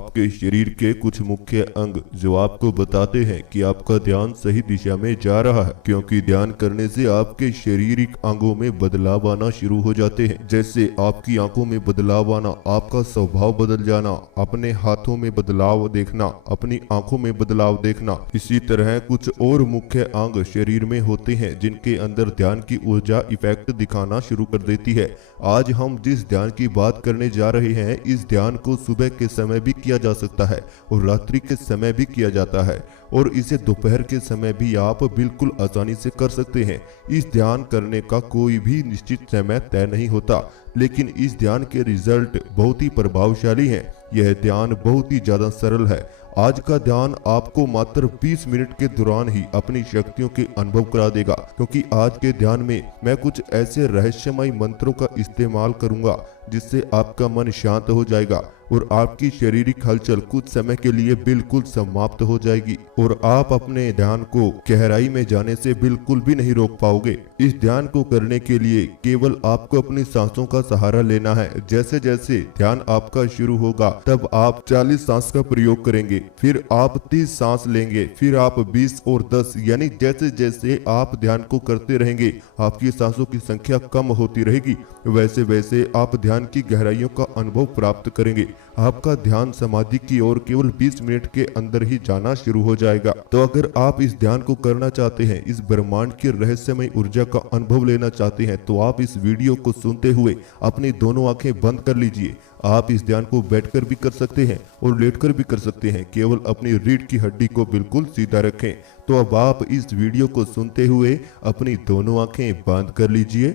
आपके शरीर के कुछ मुख्य अंग जो आपको बताते हैं कि आपका ध्यान सही दिशा में जा रहा है, क्योंकि ध्यान करने से आपके शारीरिक अंगों में बदलाव आना शुरू हो जाते हैं। जैसे आपकी आंखों में बदलाव आना, आपका स्वभाव बदल जाना, अपने हाथों में बदलाव देखना, अपनी आंखों में बदलाव देखना। इसी तरह कुछ और मुख्य अंग शरीर में होते हैं जिनके अंदर ध्यान की ऊर्जा इफेक्ट दिखाना शुरू कर देती है। आज हम जिस ध्यान की बात करने जा रहे हैं, इस ध्यान को सुबह के समय भी किया जा सकता है और रात्रि के समय भी किया जाता है, और इसे दोपहर के समय भी आप बिल्कुल आसानी से कर सकते हैं। इस ध्यान करने का कोई भी निश्चित समय तय नहीं होता, लेकिन इस ध्यान के रिजल्ट बहुत ही प्रभावशाली हैं। यह ध्यान बहुत ही ज्यादा सरल है। आज का ध्यान आपको मात्र 20 मिनट के दौरान ही अपनी शक्तियों के अनुभव करा देगा, क्योंकि आज के ध्यान में मैं कुछ ऐसे रहस्यमय मंत्रों का इस्तेमाल करूंगा जिससे आपका मन शांत हो जाएगा और आपकी शारीरिक हलचल कुछ समय के लिए बिल्कुल समाप्त हो जाएगी और आप अपने ध्यान को गहराई में जाने से बिल्कुल भी नहीं रोक पाओगे। इस ध्यान को करने के लिए केवल आपको अपनी सांसों का सहारा लेना है। जैसे जैसे ध्यान आपका शुरू होगा तब आप 40 सांस का प्रयोग करेंगे, फिर आप 30 सांस लेंगे, फिर आप 20 और 10, यानी जैसे जैसे आप ध्यान को करते रहेंगे आपकी सांसों की संख्या कम होती रहेगी। वैसे वैसे आप ध्यान की गहराइयों का अनुभव प्राप्त करेंगे। आपका ध्यान समाधि की ओर केवल 20 मिनट के अंदर ही जाना शुरू हो जाएगा। तो अगर आप इस ध्यान को करना चाहते हैं, इस ब्रह्मांड की रहस्यमय ऊर्जा का अनुभव लेना चाहते हैं, तो आप इस वीडियो को सुनते हुए अपनी दोनों आंखें बंद कर लीजिए। आप इस ध्यान को बैठकर भी कर सकते हैं और लेटकर भी कर सकते हैं, केवल अपनी रीढ़ की हड्डी को बिल्कुल सीधा रखें। तो अब आप इस वीडियो को सुनते हुए अपनी दोनों आंखें बंद कर लीजिए,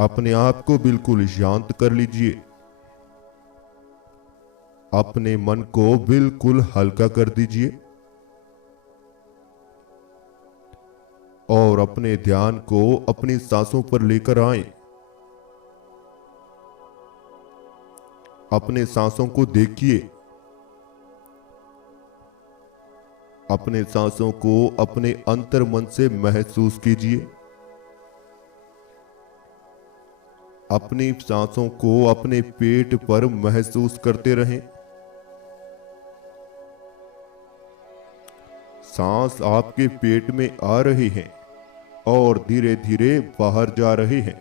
अपने आप को बिल्कुल शांत कर लीजिए, अपने मन को बिल्कुल हल्का कर दीजिए और अपने ध्यान को अपनी सांसों पर लेकर आए। अपने सांसों को देखिए, अपने सांसों को अपने अंतर मन से महसूस कीजिए। अपनी सांसों को अपने पेट पर महसूस करते रहें। सांस आपके पेट में आ रहे हैं और धीरे धीरे बाहर जा रहे हैं।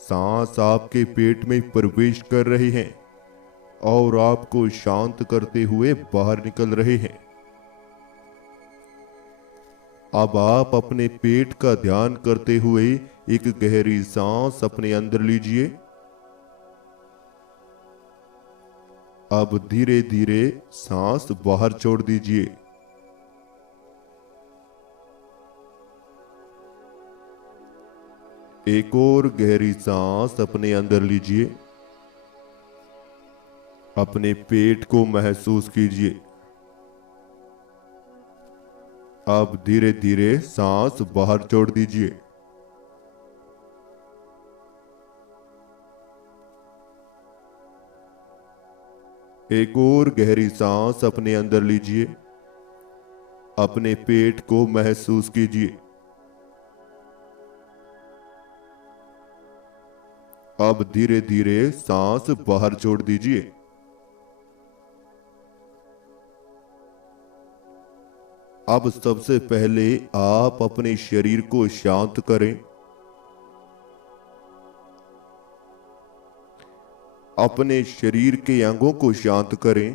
सांस आपके पेट में प्रवेश कर रहे हैं और आपको शांत करते हुए बाहर निकल रहे हैं। अब आप अपने पेट का ध्यान करते हुए एक गहरी सांस अपने अंदर लीजिए। अब धीरे धीरे सांस बाहर छोड़ दीजिए। एक और गहरी सांस अपने अंदर लीजिए। अपने पेट को महसूस कीजिए। अब धीरे धीरे सांस बाहर छोड़ दीजिए। एक और गहरी सांस अपने अंदर लीजिए। अपने पेट को महसूस कीजिए। अब धीरे धीरे सांस बाहर छोड़ दीजिए। अब सबसे पहले आप अपने शरीर को शांत करें। अपने शरीर के अंगों को शांत करें।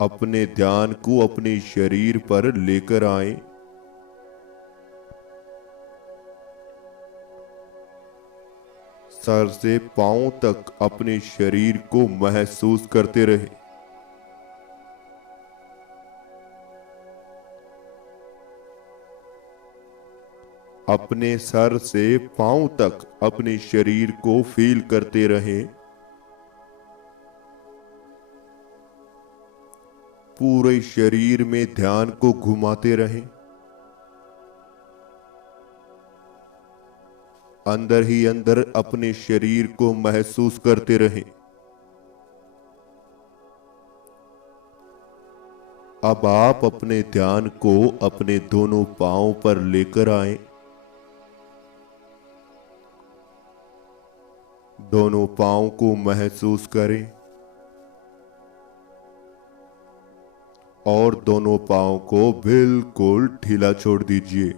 अपने ध्यान को अपने शरीर पर लेकर आएं। सर से पांव तक अपने शरीर को महसूस करते रहें। अपने सर से पांव तक अपने शरीर को फील करते रहें। पूरे शरीर में ध्यान को घुमाते रहें। अंदर ही अंदर अपने शरीर को महसूस करते रहें। अब आप अपने ध्यान को अपने दोनों पांवों पर लेकर आएं। दोनों पाँव को महसूस करें और दोनों पाँव को बिल्कुल ढीला छोड़ दीजिए।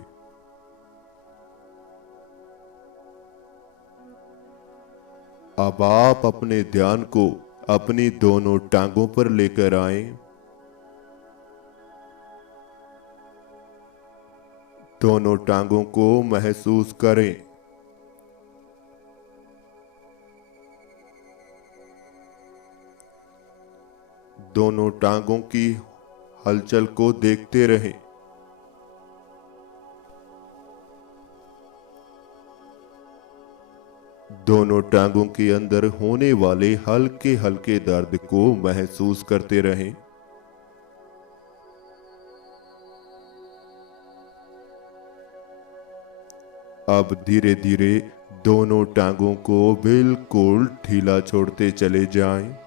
अब आप अपने ध्यान को अपनी दोनों टांगों पर लेकर आएं। दोनों टांगों को महसूस करें। दोनों टांगों की हलचल को देखते रहें। दोनों टांगों के अंदर होने वाले हल्के हल्के दर्द को महसूस करते रहें। अब धीरे धीरे दोनों टांगों को बिल्कुल ढीला छोड़ते चले जाएं।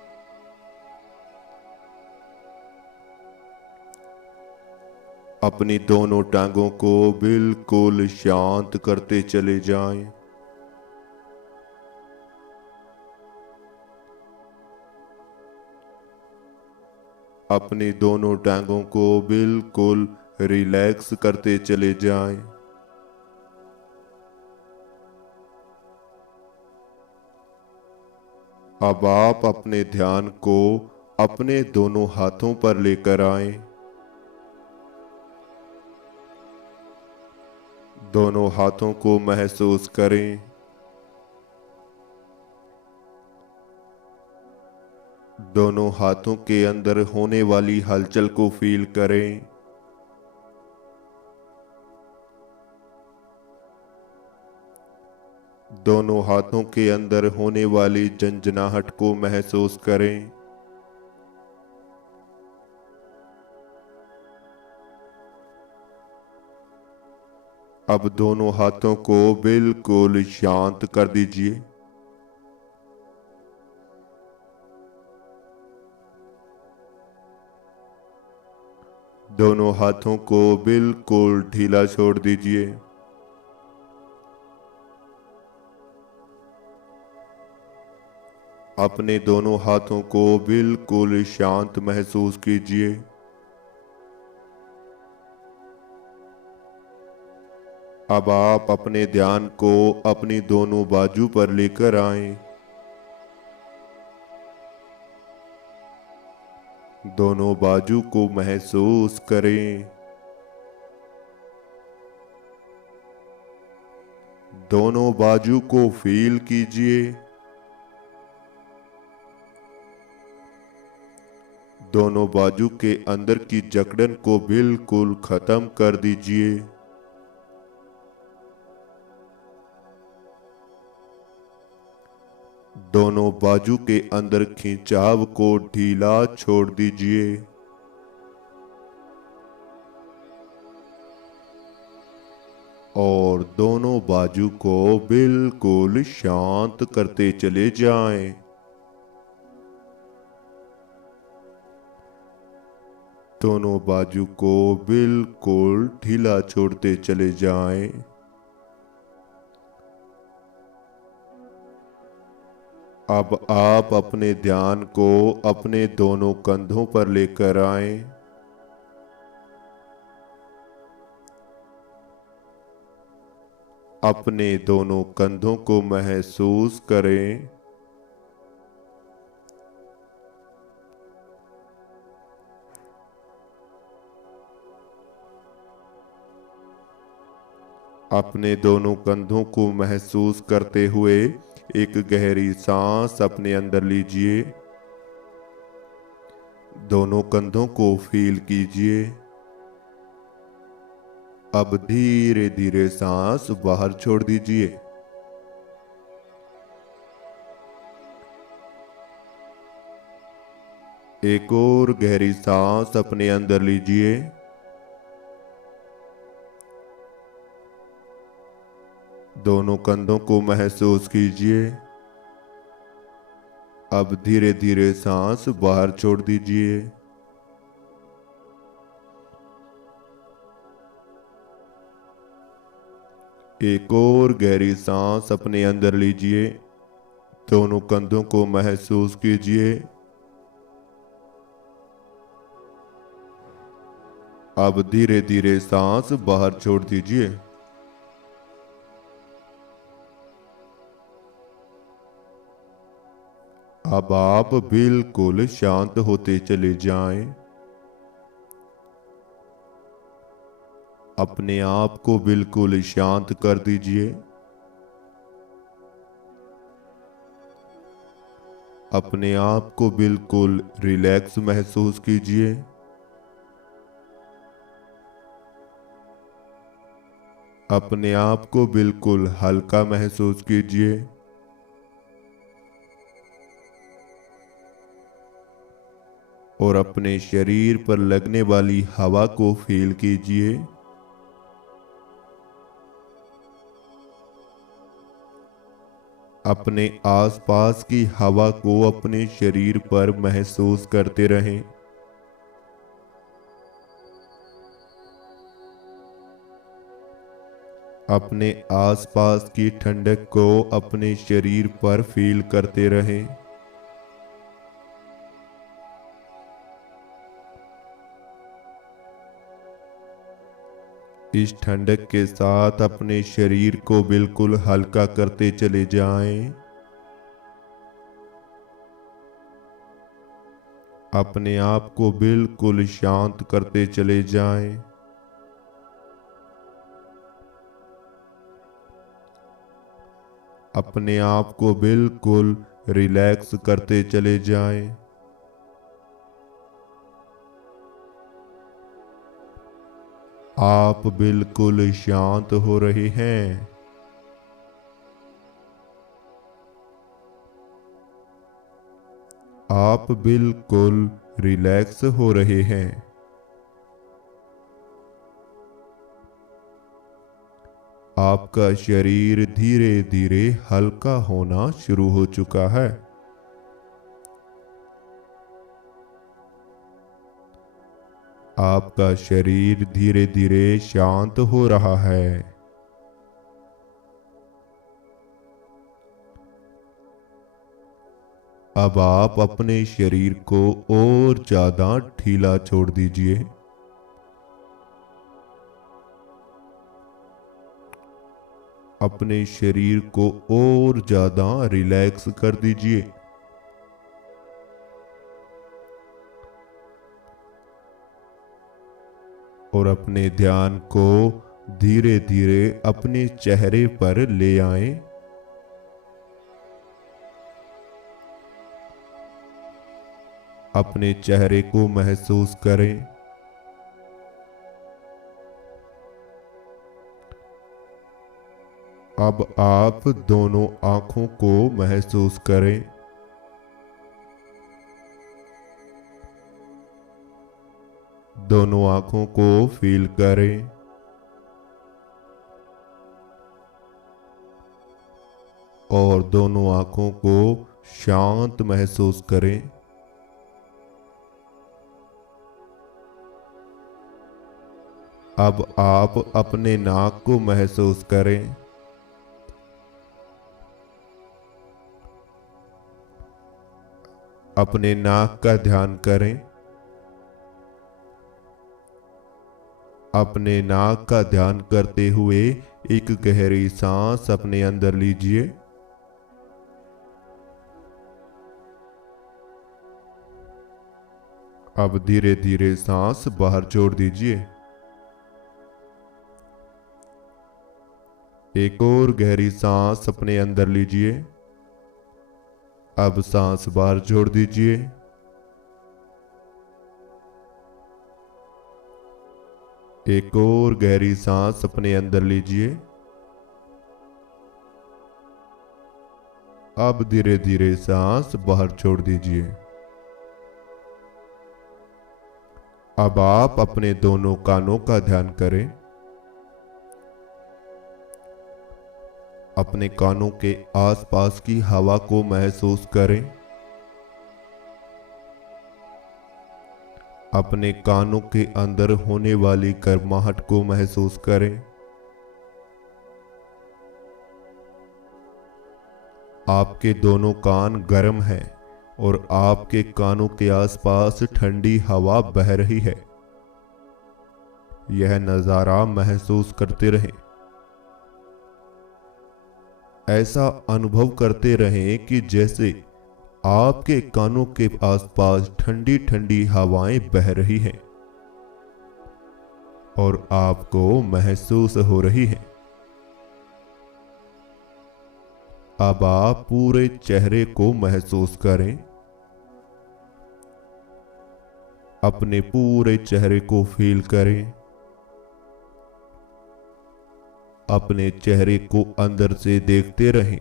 अपनी दोनों टांगों को बिल्कुल शांत करते चले जाएं। अपनी दोनों टांगों को बिल्कुल रिलैक्स करते चले जाएं। अब आप अपने ध्यान को अपने दोनों हाथों पर लेकर आएं। दोनों हाथों को महसूस करें। दोनों हाथों के अंदर होने वाली हलचल को फील करें। दोनों हाथों के अंदर होने वाली झंझनाहट को महसूस करें। अब दोनों हाथों को बिल्कुल शांत कर दीजिए। दोनों हाथों को बिल्कुल ढीला छोड़ दीजिए। अपने दोनों हाथों को बिल्कुल शांत महसूस कीजिए। अब आप अपने ध्यान को अपनी दोनों बाजू पर लेकर आएं। दोनों बाजू को महसूस करें। दोनों बाजू को फील कीजिए। दोनों बाजू के अंदर की जकड़न को बिल्कुल खत्म कर दीजिए। दोनों बाजू के अंदर खिंचाव को ढीला छोड़ दीजिए। और दोनों बाजू को बिल्कुल शांत करते चले जाएं। दोनों बाजू को बिल्कुल ढीला छोड़ते चले जाएं। अब आप अपने ध्यान को अपने दोनों कंधों पर लेकर आएं। अपने दोनों कंधों को महसूस करें। अपने दोनों कंधों को महसूस करते हुए एक गहरी सांस अपने अंदर लीजिए। दोनों कंधों को फील कीजिए। अब धीरे धीरे सांस बाहर छोड़ दीजिए। एक और गहरी सांस अपने अंदर लीजिए। दोनों कंधों को महसूस कीजिए। अब धीरे धीरे सांस बाहर छोड़ दीजिए। एक और गहरी सांस अपने अंदर लीजिए। दोनों कंधों को महसूस कीजिए। अब धीरे धीरे सांस बाहर छोड़ दीजिए। अब आप बिल्कुल शांत होते चले जाएं। अपने आप को बिल्कुल शांत कर दीजिए। अपने आप को बिल्कुल रिलैक्स महसूस कीजिए। अपने आप को बिल्कुल हल्का महसूस कीजिए। और अपने शरीर पर लगने वाली हवा को फील कीजिए। अपने आसपास की हवा को अपने शरीर पर महसूस करते रहें। अपने आसपास की ठंडक को अपने शरीर पर फील करते रहें। इस ठंडक के साथ अपने शरीर को बिल्कुल हल्का करते चले जाएं। अपने आप को बिल्कुल शांत करते चले जाएं। अपने आप को बिल्कुल रिलैक्स करते चले जाएं। आप बिल्कुल शांत हो रहे हैं। आप बिल्कुल रिलैक्स हो रहे हैं। आपका शरीर धीरे धीरे हल्का होना शुरू हो चुका है। आपका शरीर धीरे धीरे शांत हो रहा है। अब आप अपने शरीर को और ज्यादा ढीला छोड़ दीजिए। अपने शरीर को और ज्यादा रिलैक्स कर दीजिए। और अपने ध्यान को धीरे धीरे अपने चेहरे पर ले आएं। अपने चेहरे को महसूस करें। अब आप दोनों आंखों को महसूस करें। दोनों आंखों को फील करें। और दोनों आंखों को शांत महसूस करें। अब आप अपने नाक को महसूस करें। अपने नाक का ध्यान करें। अपने नाक का ध्यान करते हुए एक गहरी सांस अपने अंदर लीजिए। अब धीरे धीरे सांस बाहर छोड़ दीजिए। एक और गहरी सांस अपने अंदर लीजिए। अब सांस बाहर छोड़ दीजिए। एक और गहरी सांस अपने अंदर लीजिए। अब धीरे धीरे सांस बाहर छोड़ दीजिए। अब आप अपने दोनों कानों का ध्यान करें। अपने कानों के आसपास की हवा को महसूस करें। अपने कानों के अंदर होने वाली गर्माहट को महसूस करें। आपके दोनों कान गर्म हैं और आपके कानों के आसपास ठंडी हवा बह रही है। यह नज़ारा महसूस करते रहें। ऐसा अनुभव करते रहें कि जैसे आपके कानों के आसपास ठंडी ठंडी हवाएं बह रही हैं और आपको महसूस हो रही हैं। अब आप पूरे चेहरे को महसूस करें। अपने पूरे चेहरे को फील करें। अपने चेहरे को अंदर से देखते रहें।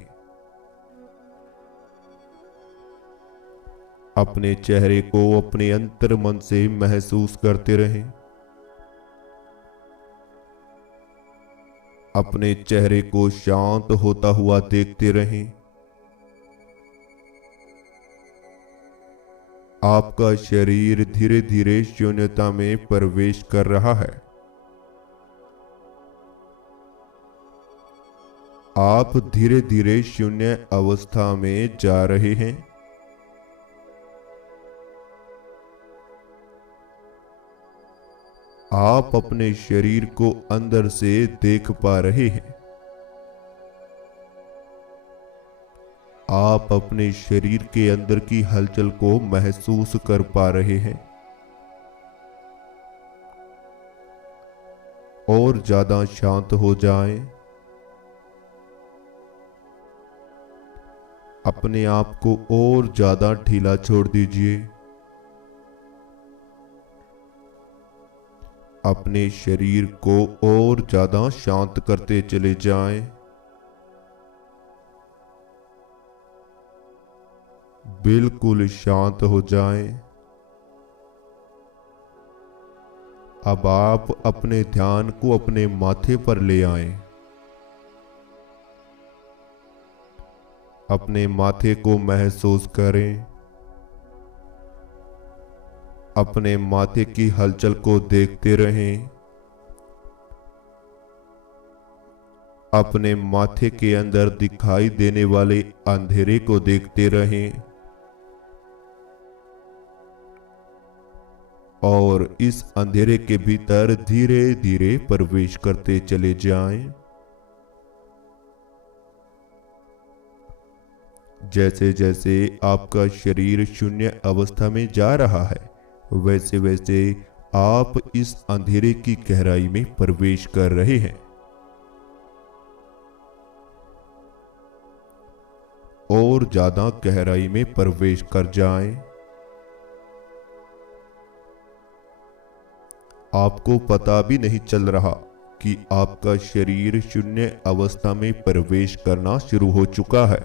अपने चेहरे को अपने अंतर मन से महसूस करते रहें। अपने चेहरे को शांत होता हुआ देखते रहें। आपका शरीर धीरे धीरे शून्यता में प्रवेश कर रहा है। आप धीरे धीरे शून्य अवस्था में जा रहे हैं। आप अपने शरीर को अंदर से देख पा रहे हैं। आप अपने शरीर के अंदर की हलचल को महसूस कर पा रहे हैं। और ज्यादा शांत हो जाएं। अपने आप को और ज्यादा ढीला छोड़ दीजिए। अपने शरीर को और ज्यादा शांत करते चले जाएं। बिल्कुल शांत हो जाएं। अब आप अपने ध्यान को अपने माथे पर ले आएं। अपने माथे को महसूस करें। अपने माथे की हलचल को देखते रहें। अपने माथे के अंदर दिखाई देने वाले अंधेरे को देखते रहें और इस अंधेरे के भीतर धीरे धीरे प्रवेश करते चले जाएं। जैसे जैसे आपका शरीर शून्य अवस्था में जा रहा है, वैसे वैसे आप इस अंधेरे की गहराई में प्रवेश कर रहे हैं। और ज्यादा गहराई में प्रवेश कर जाएं। आपको पता भी नहीं चल रहा कि आपका शरीर शून्य अवस्था में प्रवेश करना शुरू हो चुका है।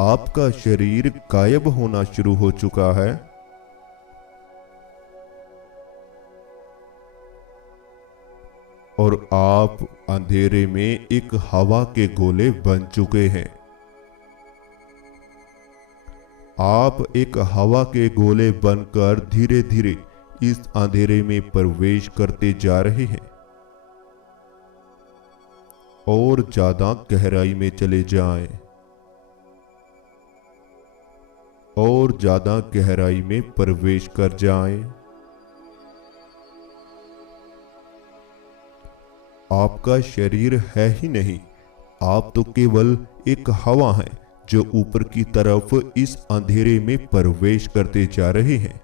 आपका शरीर गायब होना शुरू हो चुका है। और आप अंधेरे में एक हवा के गोले बन चुके हैं। आप एक हवा के गोले बनकर धीरे धीरे इस अंधेरे में प्रवेश करते जा रहे हैं और ज्यादा गहराई में चले जाएं। और ज्यादा गहराई में प्रवेश कर जाएं। आपका शरीर है ही नहीं, आप तो केवल एक हवा हैं जो ऊपर की तरफ इस अंधेरे में प्रवेश करते जा रहे हैं।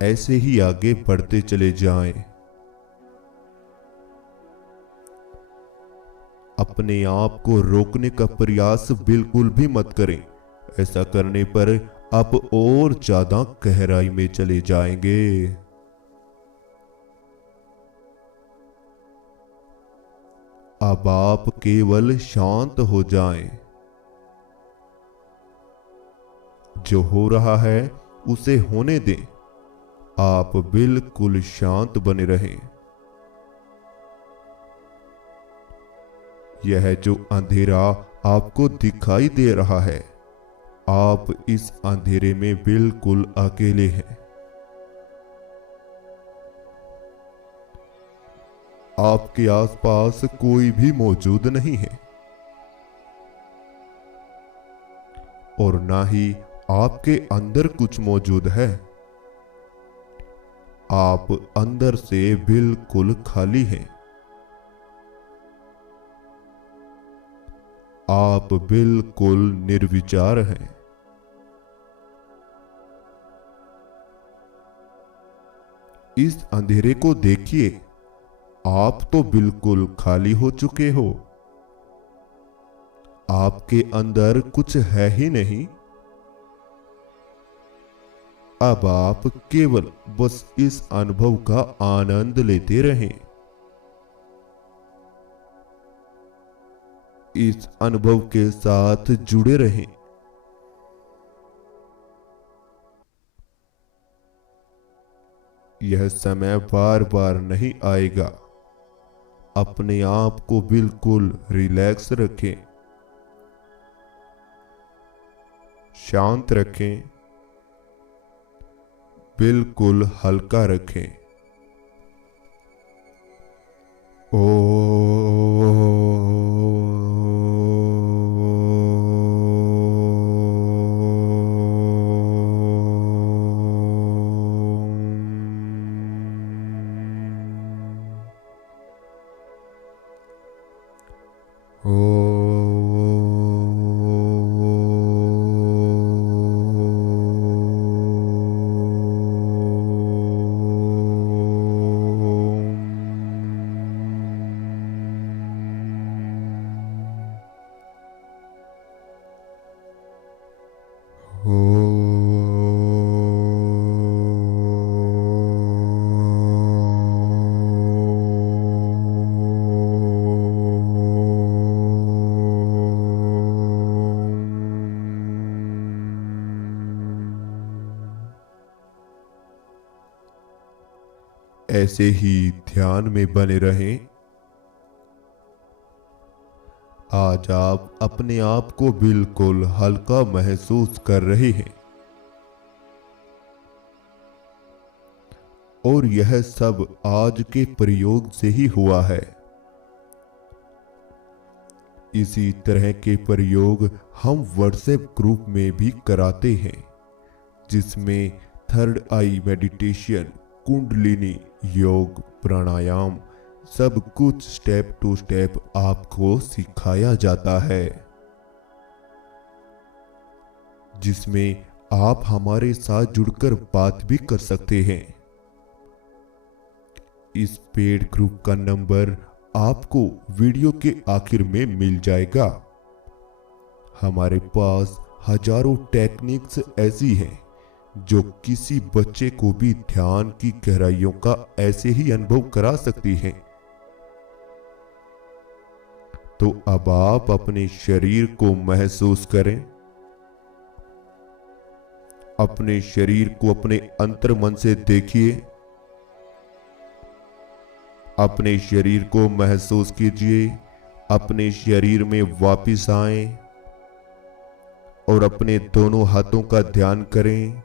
ऐसे ही आगे बढ़ते चले जाएं। अपने आप को रोकने का प्रयास बिल्कुल भी मत करें। ऐसा करने पर आप और ज्यादा गहराई में चले जाएंगे। अब आप केवल शांत हो जाएं। जो हो रहा है उसे होने दें। आप बिल्कुल शांत बने रहें। यह जो अंधेरा आपको दिखाई दे रहा है, आप इस अंधेरे में बिल्कुल अकेले हैं। आपके आसपास कोई भी मौजूद नहीं है और ना ही आपके अंदर कुछ मौजूद है। आप अंदर से बिल्कुल खाली हैं। आप बिल्कुल निर्विचार हैं। इस अंधेरे को देखिए, आप तो बिल्कुल खाली हो चुके हो। आपके अंदर कुछ है ही नहीं। अब आप केवल बस इस अनुभव का आनंद लेते रहें। इस अनुभव के साथ जुड़े रहें। यह समय बार बार नहीं आएगा। अपने आप को बिल्कुल रिलैक्स रखें, शांत रखें, बिल्कुल हल्का रखें। ऐसे ही ध्यान में बने रहें। आज आप अपने आप को बिल्कुल हल्का महसूस कर रहे हैं और यह सब आज के प्रयोग से ही हुआ है। इसी तरह के प्रयोग हम व्हाट्सएप ग्रुप में भी कराते हैं, जिसमें थर्ड आई मेडिटेशन, कुंडलिनी योग, प्राणायाम सब कुछ स्टेप टू स्टेप आपको सिखाया जाता है, जिसमें आप हमारे साथ जुड़कर बात भी कर सकते हैं। इस पेड ग्रुप का नंबर आपको वीडियो के आखिर में मिल जाएगा। हमारे पास हजारों टेक्निक्स ऐसी हैं जो किसी बच्चे को भी ध्यान की गहराइयों का ऐसे ही अनुभव करा सकती हैं। तो अब आप अपने शरीर को महसूस करें। अपने शरीर को अपने अंतर मन से देखिए। अपने शरीर को महसूस कीजिए। अपने शरीर में वापिस आएं और अपने दोनों हाथों का ध्यान करें।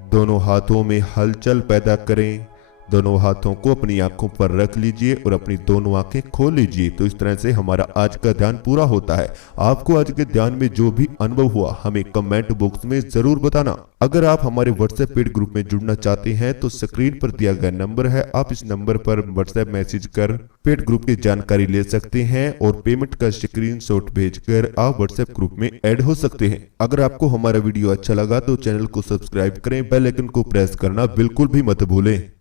दोनों हाथों में हलचल पैदा करें। दोनों हाथों को अपनी आंखों पर रख लीजिए और अपनी दोनों आंखें खोल लीजिए। तो इस तरह से हमारा आज का ध्यान पूरा होता है। आपको आज के ध्यान में जो भी अनुभव हुआ हमें कमेंट बॉक्स में जरूर बताना। अगर आप हमारे व्हाट्सएप पेड ग्रुप में जुड़ना चाहते हैं तो स्क्रीन पर दिया गया नंबर है, आप इस नंबर पर व्हाट्सएप मैसेज कर पेड ग्रुप की जानकारी ले सकते हैं और पेमेंट का स्क्रीनशॉट भेजकर आप व्हाट्सएप ग्रुप में ऐड हो सकते हैं। अगर आपको हमारा वीडियो अच्छा लगा तो चैनल को सब्सक्राइब करें, बेल आइकन को प्रेस करना बिल्कुल भी मत भूलें।